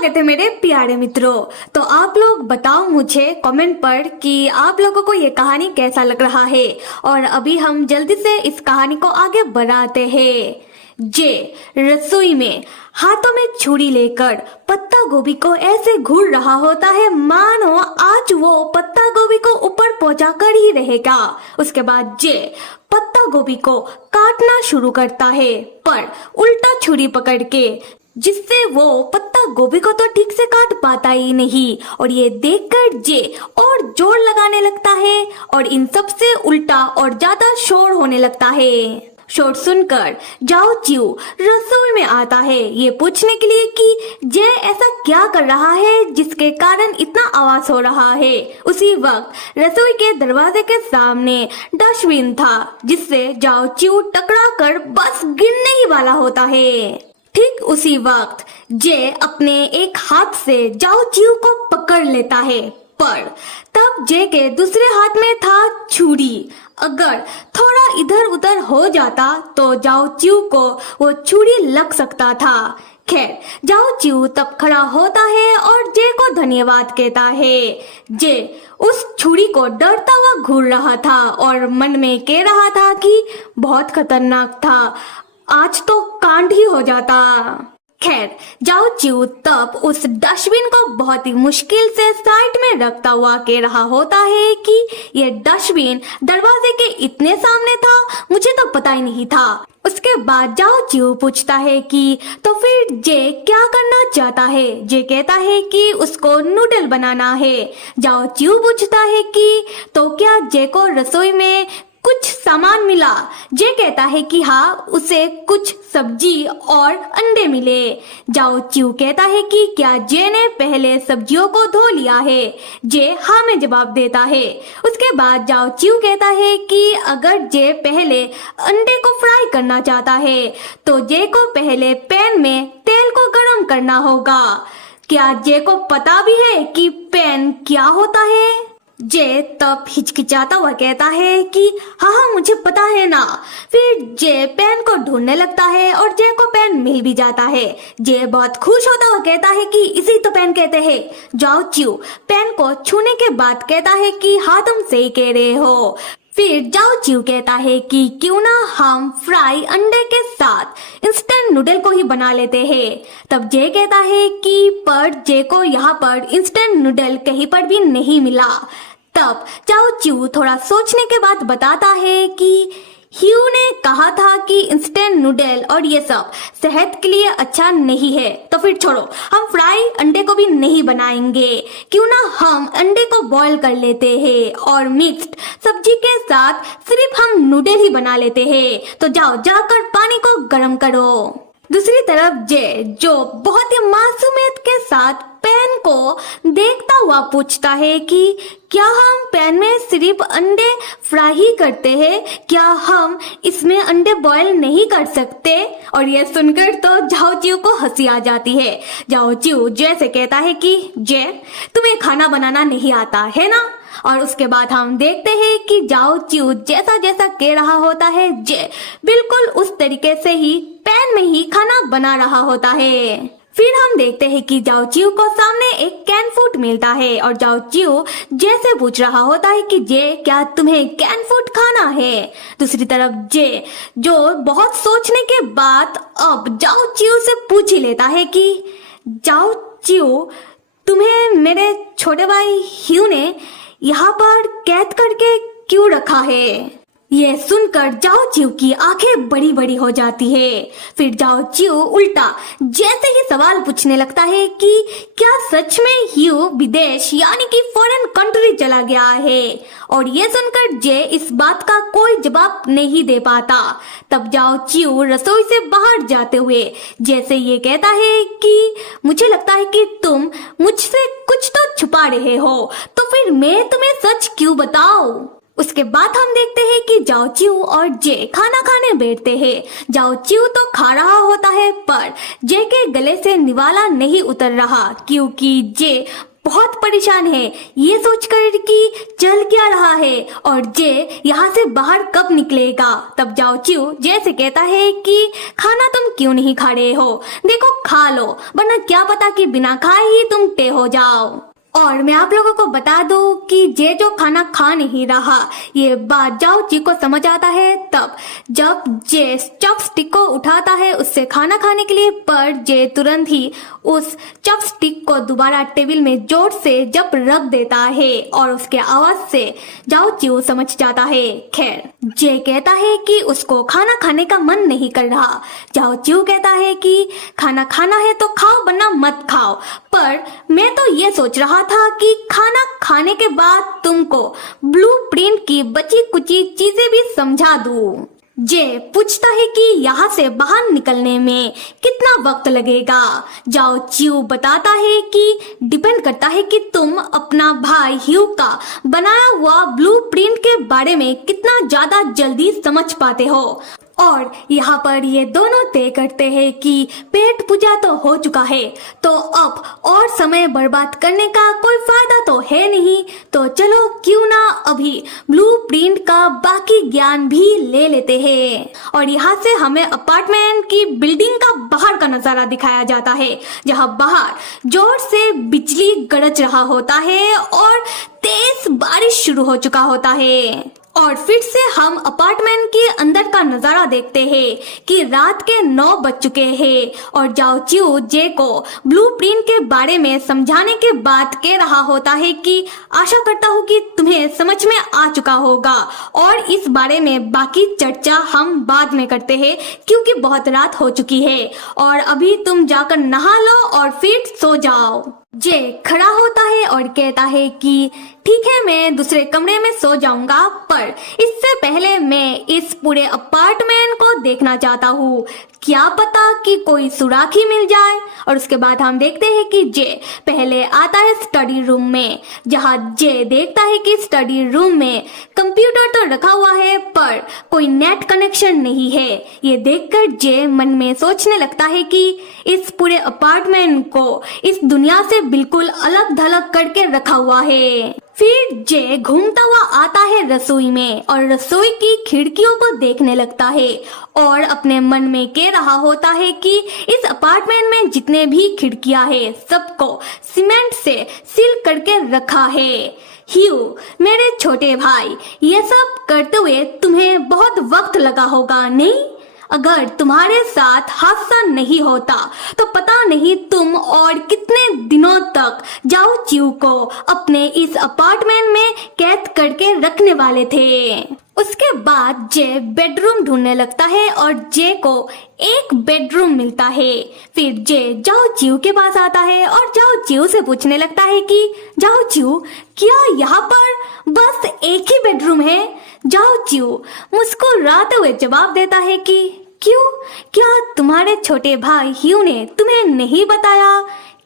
स्वागत है मेरे प्यारे मित्रों। तो आप लोग बताओ मुझे कमेंट पर कि आप लोगों को ये कहानी कैसा लग रहा है। और अभी हम जल्दी से इस कहानी को आगे बढ़ाते हैं। जे रसोई में हाथों में छुरी लेकर पत्ता गोभी को ऐसे घूर रहा होता है मानो आज वो पत्ता गोभी को ऊपर पहुंचाकर ही रहेगा। उसके बाद जे पत्ता गोभी को काटना शुरू करता है, पर उल्टा छुरी पकड़ के, जिससे वो पत्ता गोभी को तो ठीक से काट पाता ही नहीं। और ये देखकर जे और जोर लगाने लगता है और इन सब से उल्टा और ज्यादा शोर होने लगता है। शोर सुनकर जाओ चिऊ रसोई में आता है ये पूछने के लिए कि जे ऐसा क्या कर रहा है जिसके कारण इतना आवाज हो रहा है। उसी वक्त रसोई के दरवाजे के सामने डस्टबिन था, जिससे जाओ चिऊ टकरा कर बस गिरने ही वाला होता है। ठीक उसी वक्त जे अपने एक हाथ से जाओ चिऊ को पकड़ लेता है, पर तब जे के दूसरे हाथ में था छुरी। अगर थोड़ा इधर उधर हो जाता तो जाओ चिऊ को वो छुरी लग सकता था। खैर जाओ चिऊ तब खड़ा होता है और जे को धन्यवाद कहता है। जे उस छुरी को डरता हुआ घूर रहा था और मन में कह रहा था कि बहुत खतरनाक था, आज तो कांड ही हो जाता। खैर जाओ चिऊ तब उस डस्टबिन को बहुत ही मुश्किल से साइड में रखता हुआ कह रहा होता है कि ये डस्टबिन दरवाजे के इतने सामने था, मुझे तो पता ही नहीं था। उसके बाद जाओ चिऊ पूछता है कि तो फिर जे क्या करना चाहता है। जे कहता है कि उसको नूडल बनाना है। जाओ चिऊ पूछता है कि तो क्या जे को रसोई में कुछ सामान मिला। जे कहता है कि हाँ, उसे कुछ सब्जी और अंडे मिले। जाओ चिऊ कहता है कि क्या जे ने पहले सब्जियों को धो लिया है। जे हाँ में जवाब देता है। उसके बाद जाओ चिऊ कहता है कि अगर जे पहले अंडे को फ्राई करना चाहता है तो जे को पहले पैन में तेल को गर्म करना होगा। क्या जे को पता भी है कि पैन क्या होता है। जे तब हिचकिचाता हुआ कहता है कि हाँ हाँ मुझे पता है ना। फिर जे पेन को ढूंढने लगता है और जे को पेन मिल भी जाता है। जे बहुत खुश होता हुआ कहता है कि इसी तो पेन कहते हैं। जाओ चिऊ पेन को छूने के बाद कहता है कि हाँ तुम सही कह रहे हो। फिर जाओ चिऊ कहता है कि क्यों ना हम फ्राई अंडे के साथ इंस्टेंट नूडल को ही बना लेते हैं। तब जे कहता है कि पर जे को यहाँ पर इंस्टेंट नूडल कहीं पर भी नहीं मिला। तब जाओ चिऊ थोड़ा सोचने के बाद बताता है कि ह्यू ने कहा था कि इंस्टेंट नूडल और ये सब सेहत के लिए अच्छा नहीं है, तो फिर छोड़ो, हम फ्राई अंडे को भी नहीं बनाएंगे। क्यों ना हम अंडे को बॉईल कर लेते हैं और मिक्स्ड सब्जी के साथ सिर्फ हम नूडल ही बना लेते हैं। तो जाओ जाकर पानी को गर्म करो। दूसरी तरफ जे जो बहुत ही मासूमियत के साथ पैन को देखता हुआ पूछता है कि क्या हम पैन में सिर्फ अंडे फ्राई ही करते हैं, क्या हम इसमें अंडे बॉयल नहीं कर सकते। और ये सुनकर तो जाओ चिऊ को हंसी आ जाती है। जाओ चिऊ जे से कहता है कि जे तुम्हें खाना बनाना नहीं आता है ना। और उसके बाद हम देखते हैं कि जाओ चिऊ जैसा जैसा कह रहा होता है जे बिल्कुल उस तरीके से ही पैन में ही खाना बना रहा होता है। फिर हम देखते हैं कि जाओ चिऊ को सामने एक कैन फूड मिलता है और जाओ चिऊ जे से पूछ रहा होता है कि जे क्या तुम्हें कैन फूड खाना है। दूसरी तरफ जे जो बहुत सोचने के बाद अब जाओ चिऊ से पूछ ही लेता है कि जाओ चिऊ तुम्हें मेरे छोटे भाई ह्यू ने यहाँ पर कैद करके क्यों रखा है। ये सुनकर जाओ चिऊ की आंखें बड़ी बड़ी हो जाती है। फिर जाओ चिऊ उल्टा जैसे ही सवाल पूछने लगता है कि क्या सच में ह्यू विदेश यानी कि फॉरेन कंट्री चला गया है। और ये सुनकर जे इस बात का कोई जवाब नहीं दे पाता। तब जाओ चिऊ रसोई से बाहर जाते हुए जैसे ये कहता है कि मुझे लगता है कि तुम मुझसे कुछ तो छुपा रहे हो, तो फिर मैं तुम्हें सच क्यों बताऊं। उसके बाद हम देखते हैं कि जाओ चिऊ और जे खाना खाने बैठते हैं। जाओ चिऊ तो खा रहा होता है, पर जे के गले से निवाला नहीं उतर रहा क्योंकि जे बहुत परेशान है ये सोचकर कि चल क्या रहा है और जे यहाँ से बाहर कब निकलेगा। तब जाओ चिऊ जे से कहता है कि खाना तुम क्यों नहीं खा रहे हो, देखो खा लो, वरना क्या पता कि बिना खाए ही तुम टे हो जाओ। और मैं आप लोगों को बता दूं कि जे जो खाना खा नहीं रहा, ये बात जाओ जी को समझ आता है तब जब जे चॉपस्टिक को उठाता है उससे खाना खाने के लिए, पर जे तुरंत ही उस चॉपस्टिक को दोबारा टेबल में जोर से जब रख देता है और उसके आवाज से जाओ चिऊ समझ जाता है। खैर, जे कहता है कि उसको खाना खाने का मन नहीं कर रहा। जाओ चिऊ कहता है कि खाना खाना है तो खाओ, वरना मत खाओ। पर मैं तो ये सोच रहा था कि खाना खाने के बाद तुमको ब्लूप्रिंट की बची कुची चीजें भी समझा दूं। जे पूछता है कि यहाँ से बाहर निकलने में कितना वक्त लगेगा। जाओ चिऊ बताता है कि डिपेंड करता है कि तुम अपना भाई ह्यू का बनाया हुआ ब्लूप्रिंट के बारे में कितना ज्यादा जल्दी समझ पाते हो। और यहाँ पर ये दोनों तय करते हैं कि पेट पूजा तो हो चुका है, तो अब और समय बर्बाद करने का कोई फायदा तो है नहीं, तो चलो क्यों ना अभी ब्लूप्रिंट का बाकी ज्ञान भी ले लेते हैं। और यहाँ से हमें अपार्टमेंट की बिल्डिंग का बाहर का नजारा दिखाया जाता है, जहाँ बाहर जोर से बिजली गरज रहा होता है और तेज बारिश शुरू हो चुका होता है। और फिर से हम अपार्टमेंट के अंदर का नजारा देखते हैं कि रात के 9 बज चुके हैं और जाओ चिऊ जे को ब्लूप्रिंट के बारे में समझाने के बाद कह रहा होता है कि आशा करता हूँ कि तुम्हें समझ में आ चुका होगा और इस बारे में बाकी चर्चा हम बाद में करते हैं, क्योंकि बहुत रात हो चुकी है और अभी तुम जाकर नहा लो और फिर सो जाओ। जे खड़ा होता है और कहता है कि ठीक है, मैं दूसरे कमरे में सो जाऊंगा, पर इससे पहले मैं इस पूरे अपार्टमेंट को देखना चाहता हूँ, क्या पता कि कोई सुराग ही मिल जाए। और उसके बाद हम देखते हैं कि जे पहले आता है स्टडी रूम में, जहाँ जे देखता है कि स्टडी रूम में कंप्यूटर तो रखा हुआ है पर कोई नेट कनेक्शन नहीं है। ये देखकर जे मन में सोचने लगता है कि इस पूरे अपार्टमेंट को इस दुनिया से बिल्कुल अलग थलग करके रखा हुआ है। फिर जे घूमता हुआ आता है रसोई में और रसोई की खिड़कियों को देखने लगता है और अपने मन में कह रहा होता है कि इस अपार्टमेंट में जितने भी खिड़कियां हैं सबको सीमेंट से सील करके रखा है। ह्यू मेरे छोटे भाई, ये सब करते हुए तुम्हें बहुत वक्त लगा होगा नहीं? अगर तुम्हारे साथ हादसा नहीं होता तो पता नहीं तुम और कितने दिनों तक जाओ चिऊ को अपने इस अपार्टमेंट में कैद करके रखने वाले थे। उसके बाद जे बेडरूम ढूंढने लगता है और जे को एक बेडरूम मिलता है। फिर जे जाओ चिऊ के पास आता है और जाओ चिऊ से पूछने लगता है कि जाओ चिऊ, क्या यहाँ पर बस एक ही बेडरूम है? जाओ चिऊ मुस्कुराते हुए जवाब देता है कि क्यों, क्या तुम्हारे छोटे भाई ह्यू ने तुम्हें नहीं बताया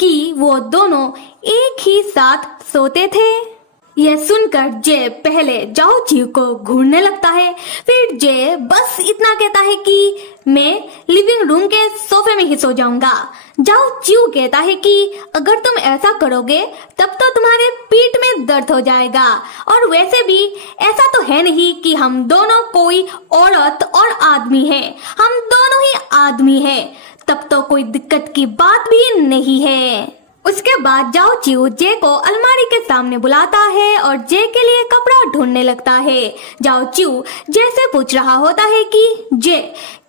कि वो दोनों एक ही साथ सोते थे? यह सुनकर जे पहले जाओ चिऊ को घूरने लगता है। फिर जे बस इतना कहता है कि मैं लिविंग रूम के सोफे में ही सो जाऊंगा। जाओ चिऊ कहता है कि अगर तुम ऐसा करोगे तब तो तुम्हारे पीठ में दर्द हो जाएगा, और वैसे भी ऐसा तो है नहीं कि हम दोनों कोई औरत और आदमी है, हम दोनों ही आदमी हैं, तब तो कोई दिक्कत की बात भी नहीं है। उसके बाद जाओ चिऊ जे को अलमारी के सामने बुलाता है और जे के लिए कपड़ा ढूंढने लगता है। जाओ चिऊ जैसे पूछ रहा होता है कि जे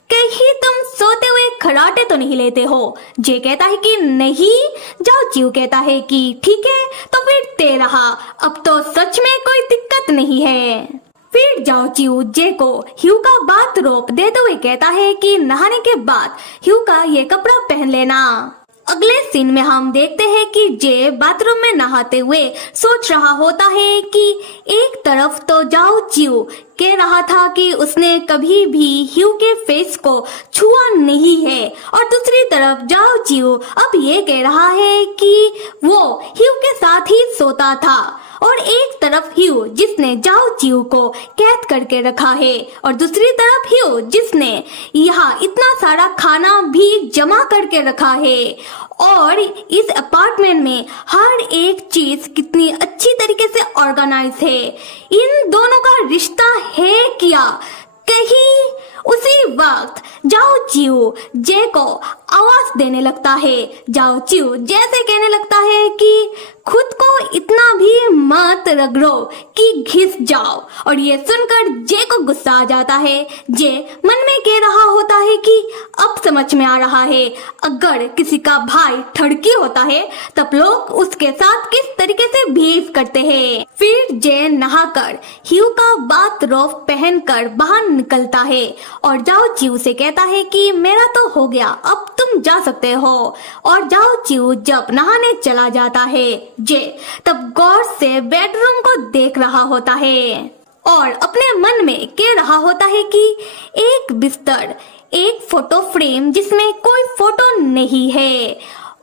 कहीं तुम सोते हुए खराटे तो नहीं लेते हो? जे कहता है कि नहीं। जाओ चिऊ कहता है कि ठीक है, तो फिर ते रहा, अब तो सच में कोई दिक्कत नहीं है। फिर जाओ चिऊ जे को ह्यू का बात रोक देते हुए कहता है कि नहाने के बाद ह्यू का ये कपड़ा पहन लेना। अगले सीन में हम देखते हैं कि जे बाथरूम में नहाते हुए सोच रहा होता है कि एक तरफ तो जाओ चिऊ कह रहा था कि उसने कभी भी ह्यू के फेस को छुआ नहीं है, और दूसरी तरफ जाओ चिऊ अब ये कह रहा है कि वो ह्यू के साथ ही सोता था, और एक तरफ ह्यू जिसने जाओ चिऊ को कैद करके रखा है और दूसरी तरफ ह्यू जिसने यहाँ इतना सारा खाना भी जमा करके रखा है, और इस अपार्टमेंट में हर एक चीज कितनी अच्छी तरीके से ऑर्गेनाइज है। इन दोनों का रिश्ता है क्या? कहीं उसी वक्त जाओ चिऊ जे को आवाज देने लगता है। जाओ चिऊ जैसे कहने लगता है कि खुद को इतना भी मत रगड़ो कि घिस जाओ। और ये सुनकर जे को गुस्सा आ जाता है। जे मन में कह रहा होता है कि अब समझ में आ रहा है, अगर किसी का भाई ठड़की होता है तब लोग उसके साथ किस तरीके से बिहेव करते हैं। फिर जे नहाकर ह्यू का बाथरोब पहनकर बाहर निकलता है और जाओ चिऊ से कहता है कि मेरा तो हो गया, अब तुम जा सकते हो। और जाओ चिऊ जब नहाने चला जाता है, जे तब गौर से बेडरूम को देख रहा होता है और अपने मन में कह रहा होता है कि एक बिस्तर, एक फोटो फ्रेम जिसमें कोई फोटो नहीं है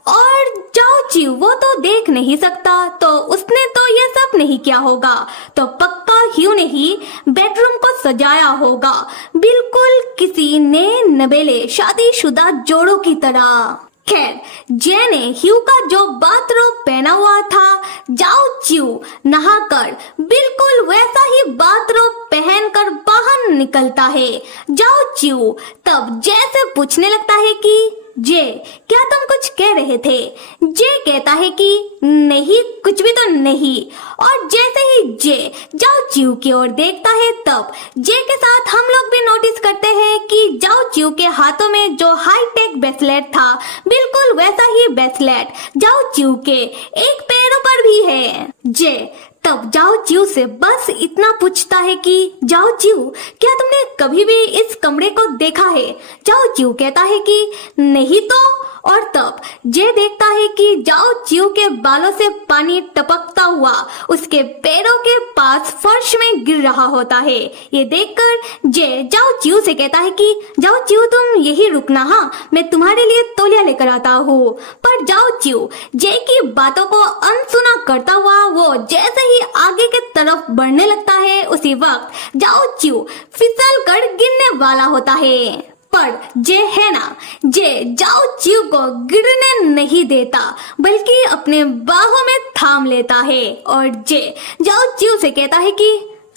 और जाओ चिऊ वो तो देख नहीं सकता, तो उसने तो ये सब नहीं किया होगा, तो पक्का ह्यू ने ही बेडरूम को सजाया होगा, बिल्कुल किसी नए नवेले शादीशुदा जोड़ों की तरह। खैर जे ने ह्यू का जो बाथरोब पहना हुआ था, जाओ चिऊ नहाकर बिल्कुल वैसा ही बाथरोब पहनकर बाहर निकलता है। जाओ चिऊ तब जैसे पूछने लगता है कि जे क्या तुम कुछ कह रहे थे? जे कहता है कि नहीं, कुछ भी तो नहीं। और जैसे ही जे जाओ चिऊ की ओर देखता है तब जे के साथ हम लोग भी नोटिस करते हैं कि जाओ चिऊ के हाथों में जो हाईटेक ब्रेसलेट था, बिल्कुल वैसा ही ब्रेसलेट जाओ चिऊ के एक पैरों पर भी है। जे तब जाओ चिऊ से बस इतना पूछता है कि जाओ चिऊ क्या तुमने कभी भी इस कमरे को देखा है? जाओ चिऊ कहता है कि नहीं तो। और तब जे देखता है कि जाओ चिऊ के बालों से पानी टपकता हुआ उसके पैरों के पास फर्श में गिर रहा होता है। ये देखकर जे जाओ चिऊ से कहता है कि जाओ चिऊ तुम यही रुकना, हाँ मैं तुम्हारे लिए तौलिया लेकर आता हूँ। पर जाओ चिऊ जे की बातों को अनसुना करता हुआ वो जैसे ही आगे की तरफ बढ़ने लगता है, उसी वक्त जाओ चिऊ फिसल कर गिरने वाला होता है। पर जे है ना, जे जाओ चिऊ को गिरने नहीं देता बल्कि अपने बाहों में थाम लेता है और जे जाओ चिऊ से कहता है कि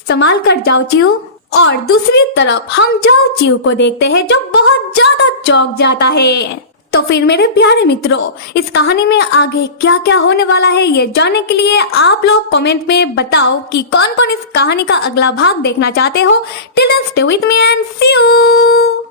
संभाल कर जाओ चिऊ। और दूसरी तरफ हम जाओ चिऊ को देखते हैं जो बहुत ज्यादा चौंक जाता है। तो फिर मेरे प्यारे मित्रों, इस कहानी में आगे क्या क्या होने वाला है ये जानने के लिए आप लोग कमेंट में बताओ कि कौन कौन इस कहानी का अगला भाग देखना चाहते हो। Till then stay with me and see you.